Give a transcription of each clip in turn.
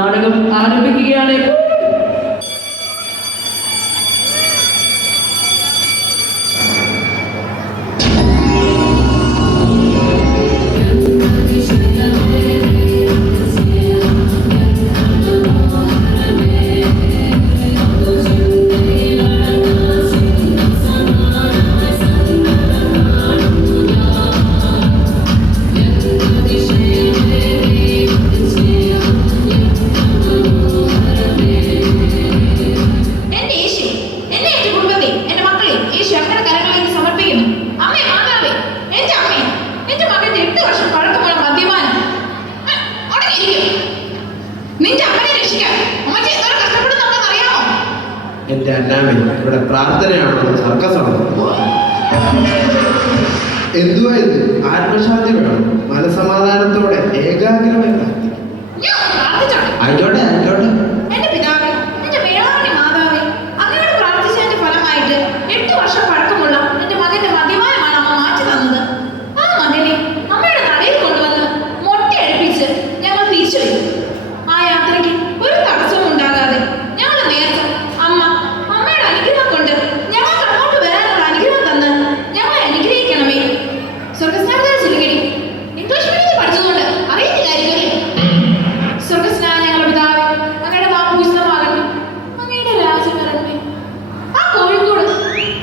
നാടകം ആരംഭിക്കുകയാണ്. എന്റെ അന്നാമേ, ഇവിടെ പ്രാർത്ഥനയാണോ സർക്കസാണോ? എന്തുവാ ഇത്? ആത്മശാന്തി വേണം, മനസമാധാനത്തോടെ ഏകാഗ്രമായി ആയിക്കോട്ടെ ആയിക്കോട്ടെ.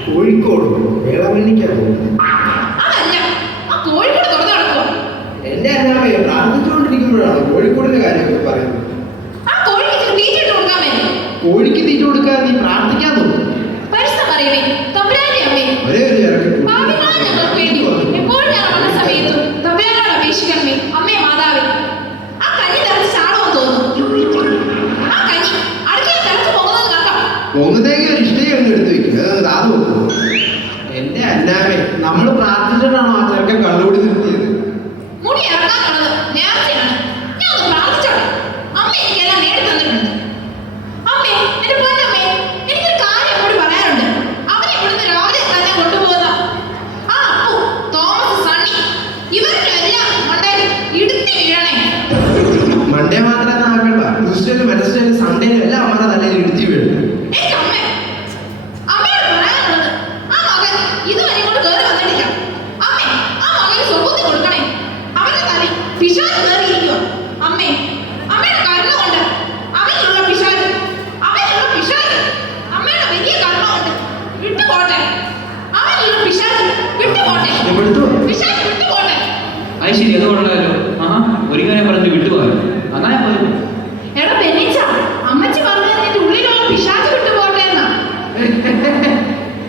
കോഴിക്കോട് വേളാങ്കണ്ണിക്കാണ് എന്റെ അന്നാമേ, പ്രാർത്ഥിച്ചുകൊണ്ടിരിക്കുമ്പോഴാണ് കോഴിക്കോടിന്റെ കാര്യമൊക്കെ പറയുന്നത്. കോഴിക്ക് തീറ്റ കൊടുക്കാൻ നീ പ്രാർത്ഥിക്കാൻ തോന്നും. ഒരേ ഒരു ഇറക്കി പൊങ്ങുതേക്ക് ഒരു ഇഷ്ടം ഒന്ന് എടുത്തു വെക്കും. അത് നോക്കും. എന്റെ അന്നാമേ, നമ്മൾ പ്രാർത്ഥിച്ചിട്ടാണോ ആ ചെറുക്കൻ കള്ളുകൂടി നിർത്തിയത്? മൺഡേ മാത്രം ആക്കണ്ട, ട്യൂസ്ഡേയിലും വെനസ്ഡേയിലും സൺഡേയിലും എല്ലാം അമ്മയുടെ തലയിൽ ഇടുത്തി വീഴും. അത് ശരി, അത് കൊള്ളാലോ. ഒരു കാര്യം പറഞ്ഞു വിട്ടുപോകാൻ അതാ പോയി.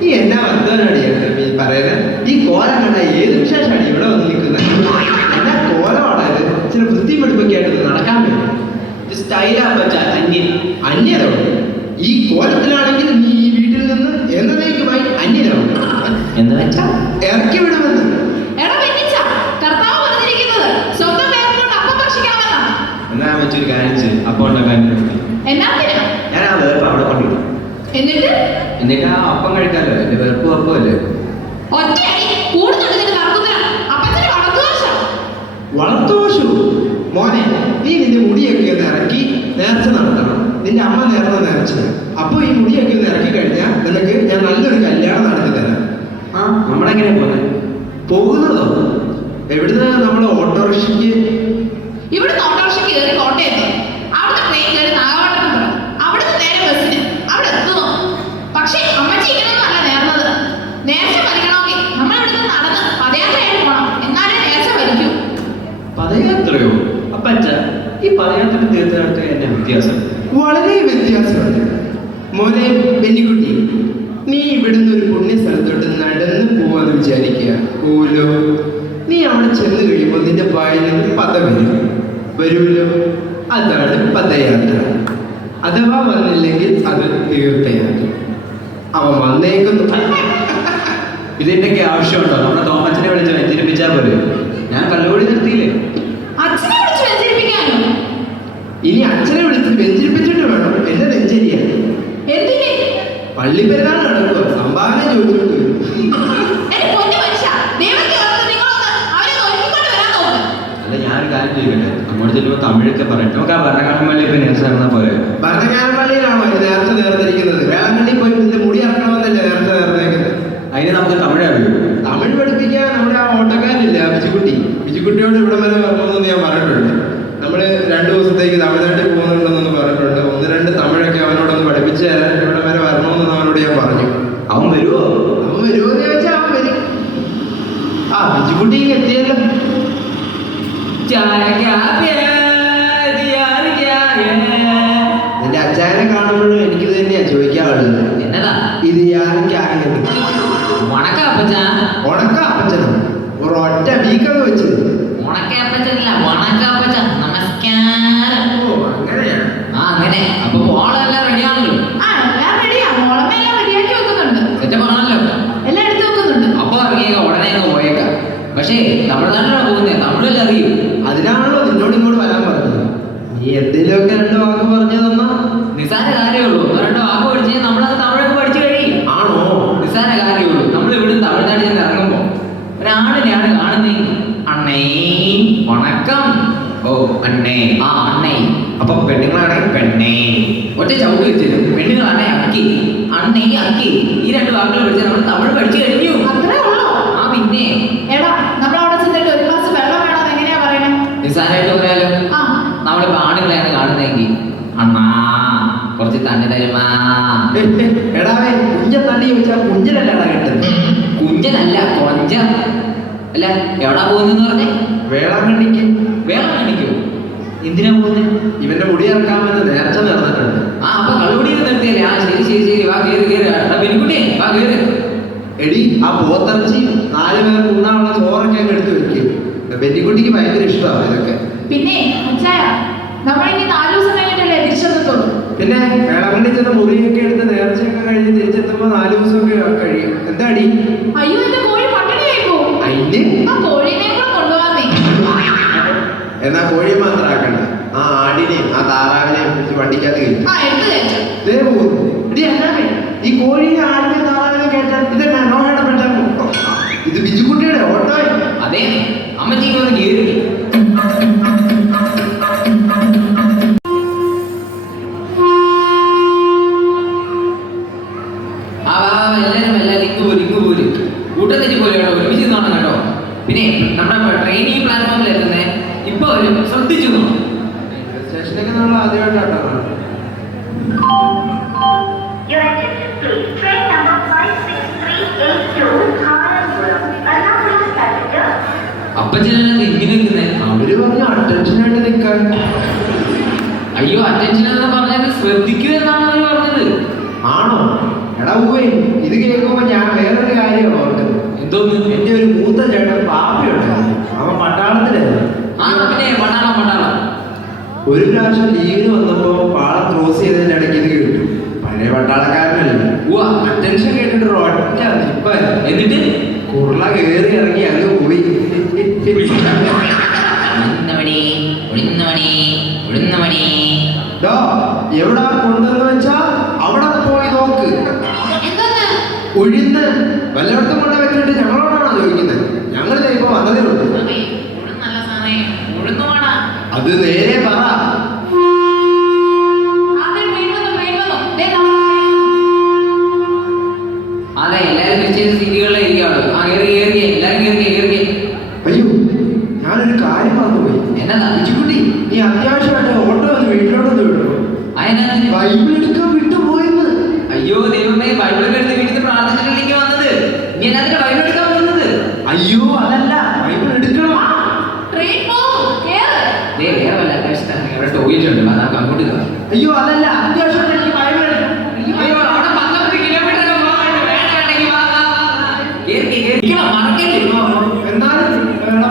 ഈ എന്നാ വന്നവനാണ് പറയുന്നത്? ഈ കോലം കണ്ട ഏത് വിശേഷമാണ് ഇവിടെ വന്ന് നിൽക്കുന്നത്? എന്നാ കോലമാണ് ഇത്? ഇച്ചിരി വൃത്തിപ്പെടുപ്പൊക്കെ ആയിട്ട് നടക്കാൻ പറ്റും. അന്യതോ? ഈ കോലത്തിലാണെങ്കിൽ നീ ഈ വീട്ടിൽ നിന്ന് എന്നേക്കുമായി അന്യനാവും. എന്ന് വെച്ചാ ഇറക്കി വിടുമെന്ന്. എന്നാ വെച്ചൊരു കാര്യം ചെയ്യും. അപ്പോൾ ഉണ്ടാക്കാൻ ഞാൻ ആ വേർപ്പ് അവിടെ കൊണ്ടിടും. എന്നിട്ട് ആ അപ്പം കഴിക്കാമല്ലോ. എന്റെ വേർപ്പ് അപ്പമല്ലേ? വളർത്തുവശു മോനെ, നീ നിന്റെ മുടിയൊക്കെ ഒന്ന് ഇറക്കി നേർച്ച നടത്തണം. നിന്റെ അമ്മ നേർന്ന നേർച്ച. അപ്പൊ ഈ മുടിയൊക്കെ ഒന്ന് ഇറക്കി കഴിഞ്ഞാൽ നിനക്ക് ഞാൻ നല്ലൊരു കല്യാണം നടത്തി തരാം. നമ്മളെങ്ങനെ പോകുന്നതോ? എവിടുന്ന്? നമ്മൾ ഓട്ടോറിക്ഷയ്ക്ക്. ഇവിടുന്ന് ഓട്ടോറിക്ഷയ്ക്ക് കയറി കോട്ടയത്ത്, അവിടുന്ന് ട്രെയിൻ കയറി നാഗവാട്ടം പോകണം, അവിടുന്ന് നേരെ ബസ്സിന് അവിടെ എത്തുന്നു. പക്ഷേ അമ്മച്ചി ഇങ്ങനെയൊന്നുമല്ല നേർന്നത്. നേർച്ച വലിക്കണമെങ്കിൽ നമ്മൾ ഇവിടുന്ന് നടന്ന് പദയാത്രയായിട്ട് പോകണം, എന്നാലേ നേർച്ച വലിക്കൂ. പദയാത്രയോ? അപ്പച്ച, ഈ പദയാത്ര തീർത്ഥാടനത്തിൽ എന്നെ വ്യത്യാസം വളരെ വ്യത്യാസമുണ്ട് മോനെ. ബെന്നിക്കുട്ടി, നീ ഇവിടുന്ന് ഒരു പുണ്യ സ്ഥലത്തോട്ട് നടന്ന് പോവാന്ന് വിചാരിക്കുക. പോലോ, നീ അവിടെ ചെന്ന് കഴിയുമ്പോൾ നിന്റെ വായിൽ ഒരു പദ വരുമല്ലോ. അതാണ് പദയാത്ര. അഥവാ വന്നില്ലെങ്കിൽ അത് തീർത്ഥയാത്ര. അവൻ വന്നേക്കുന്നു. ഇതിന്റെയൊക്കെ ആവശ്യമുണ്ടോ? നമ്മുടെ തോമച്ചനെ വിളിച്ച് വെഞ്ചരിപ്പിച്ചാൽ പോലെ. ഞാൻ കല്ലുകൂടി നിർത്തിയില്ലേ? അച്ഛനെ വിളിച്ച് വെഞ്ചരിപ്പിക്കാനോ? ഇനി അച്ഛനെ വിളിച്ച് വെഞ്ചരിപ്പിച്ചിട്ട് വേണം എന്നെ നെഞ്ചരിയാൻ. എന്തിന്? പള്ളിപ്പെരുന്നാൾ നടക്കുക, സംഭാവന ചോദിച്ചോണ്ട് വരും. അല്ല, ഞാനൊരു കാര്യം ചോദിക്കട്ടെ? അങ്ങോട്ട് ചെല്ലുമ്പോൾ തമിഴൊക്കെ പറയട്ടെ. നമുക്ക് ആ ഭരണകാലം ഇപ്പൊ നേർച്ചായിരുന്നാ പോലെ. ഭരണകാലപ്പള്ളിയിലാണോ ഇത് നേരത്തെ നേർന്നിരിക്കുന്നത്? വേളാങ്കണ്ണി പോയി ഇതിന്റെ മുടി ഇറക്കണമെന്നല്ലേ നേരത്തെ നേർന്നേക്കുന്നത്? അതിന് നമുക്ക് തമിഴ് അറിയൂ. തമിഴ് പഠിപ്പിക്കാൻ നമ്മുടെ ആ ഓട്ടക്കാരില്ല ബിജുക്കുട്ടിയോട് ഇവിടം വരെ വരണമെന്ന് ഞാൻ പറഞ്ഞിട്ടുണ്ട്. നമ്മള് 2 ദിവസത്തേക്ക് തമിഴ്നാട്ടിൽ പോകുന്നുണ്ടെന്നൊന്ന് പറഞ്ഞിട്ടുണ്ട്. 1-2 തമിഴൊക്കെ അവനോടൊന്ന് പഠിപ്പിച്ച് തരാൻ ഇവിടം വരെ വരണമെന്ന് അവനോട് ഞാൻ പറഞ്ഞു. അവൻ വരുമോ? അവൻ വരുമോന്ന് ചോദിച്ചാൽ അവൻ വരും. ആ ബിജുക്കുട്ടി എത്തിയല്ലോ. നിന്റെ അച്ചായനെ കാണുമ്പോഴും എനിക്കിത് തന്നെയാ ചോദിക്കാറുള്ളത്. എന്നതാ ഇത് ആരൊക്കെയാണ്? ഉണക്ക അപ്പച്ചാ. ഉണക്ക അപ്പച്ചനോ? ഒരൊറ്റ വീക്കൊക്കെ വെച്ചത്. ഉണക്ക അപ്പച്ചനല്ല, ഉണക്ക അപ്പച്ചൻ. നമസ്കാരം. ഓ അങ്ങനെയാണ്. ആ അങ്ങനെ. അപ്പൊ മോളെല്ലാം റെഡിയാണല്ലോ. ആ എല്ലാം റെഡിയാ. മോളമ്മ എല്ലാം റെഡിയാക്കി വെക്കുന്നുണ്ട്. സെറ്റപ്പാണല്ലോ. എല്ലാം എടുത്തു വെക്കുന്നുണ്ട്. അപ്പൊ ഇറങ്ങിയേക്കാം, ഉടനെ അങ്ങ് പോയേക്കാം. പക്ഷേ തമിഴ്നാട്ടിലാണ് പോകുന്നത്, തമിഴെല്ലാം അറിയും. അതിനാണല്ലോ നിന്നോട് ഇങ്ങോട്ട് വരാൻ പറഞ്ഞത്. നീ എന്തെങ്കിലുമൊക്കെ 2 വാക്ക് പറഞ്ഞു തന്നാ നിസാര കാര്യമുള്ളൂ. 1-2 വാക്ക് പഠിച്ച് നമ്മളത് തമിഴൊക്കെ പഠിച്ചു കഴിയും. ആണോ? നിസാര കാര്യമുള്ളൂ. നമ്മൾ ഇവിടുന്ന് തമിഴ്നാട്ടിൽ ചെന്ന് ഇറങ്ങുമ്പോ ഒരാളിനെയാണ് കാണുന്നത്. അണ്ണേ വണക്കം. ഓ അണ്ണേ. ആ അണ്ണേ. അപ്പൊ പെണ്ണുങ്ങളാണെങ്കിൽ പെണ്ണേ. ഒറ്റ ചവിട്ട് വെച്ചിരുന്നു. പെണ്ണുങ്ങളാണെ അക്കി, അണ്ണേ അക്കി. ഈ 2 വാക്കുകൾ പഠിച്ചാൽ നമ്മൾ തമിഴ് പഠിച്ചു കഴിഞ്ഞു. അത്രേ ഉള്ളൂ. ആ പിന്നെ എടാ നമ്മൾ അവിടെ ചെന്നിട്ട് 1 ഗ്ലാസ് വെള്ളം വേണമെന്ന് എങ്ങനെയാ പറയണേ? നിസാരമായിട്ട് പറയാലോ. ആ നമ്മളിപ്പോ ആണുങ്ങളെയാണ് കാണുന്നതെങ്കിൽ അണ്ണാ കുറച്ച് തണ്ണി തരുമാ. എടാവേ കുഞ്ച തണ്ണി ചോദിച്ചാൽ കുഞ്ചലല്ലടാ കേട്ടത്. കുഞ്ചനല്ല കൊഞ്ച. അല്ല എവിടാ പോകുന്നെന്ന് പറഞ്ഞേ? വേളാങ്കണ്ണിക്ക്. വേറെ കാണിക്കോ? എന്തിനാ പോകുന്നത്? ഇവന്റെ മുടി ഇറക്കാമെന്ന് നേർച്ച നേർന്നിട്ടുണ്ട്. ആ അപ്പൊ കള്ളുകൂടി നിർത്തിയല്ലേ? ആ ശരി ശരി ശരി, വാ കേറ് കേറ്. പെൺകുട്ടിയെ വാ കേറ്. എടി ആ പോത്തിറച്ചി 4 പേർക്ക് ഉണ്ണാനുള്ള ചോറൊക്കെ അങ്ങ് എടുത്ത് വെക്കും. പെൺകുട്ടിക്ക് ഭയങ്കര ഇഷ്ടമാണ് ഇതൊക്കെ. പിന്നെ അച്ചായ നമ്മളിനി 4 ദിവസം കഴിഞ്ഞിട്ടല്ലേ തിരിച്ചെത്തത്തുള്ളൂ. പിന്നെ വേളാങ്കണ്ണി ചെന്ന മുറിയൊക്കെ എടുത്ത് നേർച്ചയൊക്കെ കഴിഞ്ഞ് തിരിച്ചെത്തുമ്പോൾ 4 ദിവസമൊക്കെ കഴിയും. എന്താടി? അയ്യോ എന്റെ കോഴി പട്ടിണിയായി പോകും. അതിന് ആ കോഴീനെ കൂടെ കൊണ്ടുപോകാന്നേ. എന്നാ കോഴിയെ മാത്രം ആക്കണ്ട, ആ ആടിനെയും ആ താറാവിനെയും പിടിച്ച് വണ്ടിക്കകത്ത് കയറ്റും. ആ എടുത്തു കഴിച്ചു. ഈ കോഴിയെ ആടിനെ താറാവിനെ കേട്ടാൽ ഇതെന്നാ നോഹയുടെ പെട്ടെന്ന് ഇത് ബിജുക്കുട്ടിയുടെ ഓട്ടോ. അതെ അമ്മച്ചിക്ക് വന്ന് കേറി. ആ വാ എല്ലാരും ഇങ്ങ് പോലും കൂട്ടത്തിട്ട് പോലെ കേട്ടോ, ഒരുമിച്ച് നിന്നോണം കേട്ടോ. പിന്നെ നമ്മുടെ ട്രെയിനിങ് പ്ലാറ്റ്ഫോമിൽ എത്തുന്നേ ഇപ്പൊ വരും, ശ്രദ്ധിച്ചു നോക്കണം. സ്റ്റേഷനിലേക്ക് നമ്മൾ ആദ്യമായിട്ടാണ്. Your attention please. Train number 56382 Harangulam. Ernakulam passenger. അപ്പച്ചനാണ് ഇങ്ങനെ നിൽക്കുന്നേ. അവര് പറഞ്ഞു അറ്റൻഷനായിട്ട് നിൽക്കാൻ. അയ്യോ അറ്റൻഷൻ എന്ന് പറഞ്ഞത് ശ്രദ്ധിക്കൂ എന്നാണ് അവർ പറഞ്ഞത്. ആണോ? എടാ ഊവേ ഇത് കേൾക്കുമ്പോ ഞാൻ വേറൊരു കാര്യമാണ് ഓർക്കുന്നത്. എന്തോന്ന്? എന്റെ ഒരു മൂത്ത ചേട്ടൻ പാപ്പിയുണ്ട്. അവൻ പട്ടാളത്തിലായിരുന്നു. ആ പിന്നെ പട്ടാളം. ഒരു പ്രാവശ്യം ലീവിന് വന്നപ്പോ പാളം ക്രോസ് ചെയ്തതിന്റെ ഇടയ്ക്ക് ഇത് കേട്ടു. പഴയ പട്ടാളക്കാരനല്ലേ. അറ്റൻഷൻ കേട്ടിട്ട് ഒറ്റ ഇപ്പൊ എന്നിട്ട് കുർള കയറി ഇറങ്ങി അങ്ങ് പോയി. ഉഴുന്നമണി. ഡോ എവിടാ കൊണ്ടെന്ന് വെച്ചാ അവിടെ പോയി നോക്ക്. എന്താന്ന്? ഉഴുന്ന് വല്ലയിടത്തും കൊണ്ട് വെച്ചിട്ട് ഞങ്ങളോടാണോ ചോദിക്കുന്നത്? ഞങ്ങളിത് ഇപ്പൊ വന്നതേ ഉള്ളൂ. നല്ല സാധനം ഉഴുന്നുവാടാ. അത് നേരെ പറ. അതെ എല്ലാരും നിശ്ചയിച്ച സീറ്റുകളിലെ ഇരിക്കാവുള്ളൂ. ആ കേറി എല്ലാരും കേറി. അയ്യോ ഞാനൊരു കാര്യം മറന്നുപോയി. എന്നതാ? ബിജുക്കുട്ടി നീ അത്യാവശ്യമായിട്ട് ഓട്ടോ ഒന്ന് വീട്ടിലോട്ടൊന്ന് വിടണോ? അതിനകത്ത് ബൈബിൾ എടുക്കാൻ വിട്ടുപോയെന്ന്. അയ്യോ ദൈവമേ, ബൈബിളൊക്കെ എടുത്ത് വീട്ടിൽ പ്രാർത്ഥിച്ചിട്ടിലേക്ക് വന്നത്. നീ എന്നാ ബൈബിൾ എടുക്കാൻ വന്നത്? അയ്യോ അതല്ല, ബൈബിൾ എടുക്കണം. ട്രെയിൻ പോകും. കേറ്. വേറെ വല്ല അത്യാവശ്യം ഇവിടെ ടോയ്ലറ്റ് ഉണ്ട്, അതൊക്കെ അങ്ങോട്ട് കയറാം. അയ്യോ അതല്ല, അത്യാവശ്യമായിട്ട് എനിക്ക് ബൈബിൾ എടുക്കണം. അയ്യോ അവിടെ 12 കിലോമീറ്റർ വേണമെങ്കിൽ മറക്കല്ലേ. എന്നാലും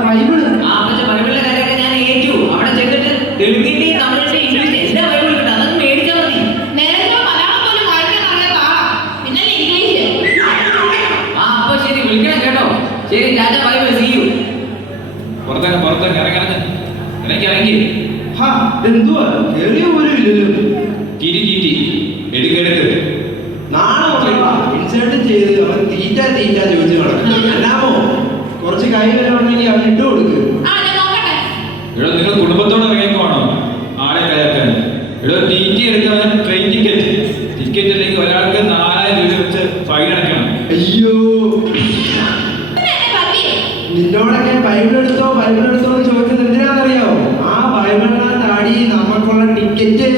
ബൈബിൾ ആ പക്ഷെ ബൈബിളിന്റെ കാര്യമൊക്കെ ഞാൻ ഏറ്റു. അവിടെ ചെന്നിട്ട് തെലുങ്കിന്റെ തമിഴിന്റെ ഇംഗ്ലീഷ് എല്ലാ ബൈബിളും കിട്ടും, അതൊന്നും മേടിച്ചാൽ മതി. നേരത്തെ മലയാളം പോലും വായിക്കാൻ അറിയാത്ത ആളാ, പിന്നെ ഇംഗ്ലീഷ്. ആ അപ്പൊ ശരി, വിളിക്കണം കേട്ടോ. ശരി, tata bye bye, see you. പുറത്തേക്ക് ഇറങ്ങി. ഹാ എന്തുവാ കേറിയ പോലും ഇല്ലല്ലോ. കിരി എടുക്കെടുക്ക്. നാളെ ഇൻസേർട്ട് ചെയ്ത് അവൻ തീറ്റ ചോദിച്ചു നടക്കും. അല്ലാമോ കുറച്ച് കൈ വരെ ഉണ്ടെങ്കിൽ അവൻ ഇട്ട് കൊടുക്ക്. ആ ഞാൻ നോക്കട്ടെ. ഇവിടെ നിങ്ങൾ കുടുംബത്തോടെ ഇറങ്ങിക്കോണം ആളെ കയറ്റാൻ. ഇവിടെ ടി എടുക്കാൻ ട്രെയിൻ ടിക്കറ്റ് അല്ലെങ്കിൽ ഒരാൾക്ക് 4000 രൂപ വെച്ച് ഫൈൻ അടയ്ക്കണം. അയ്യോ, നിന്നോടൊക്കെ ബൈബിൾ എടുത്തോ എന്ന് ചോദിച്ചത് എന്തിനാണെന്നറിയാമോ? ആ ബൈബിളിനകത്ത് അടി നമുക്കുള്ള ടിക്കറ്റ്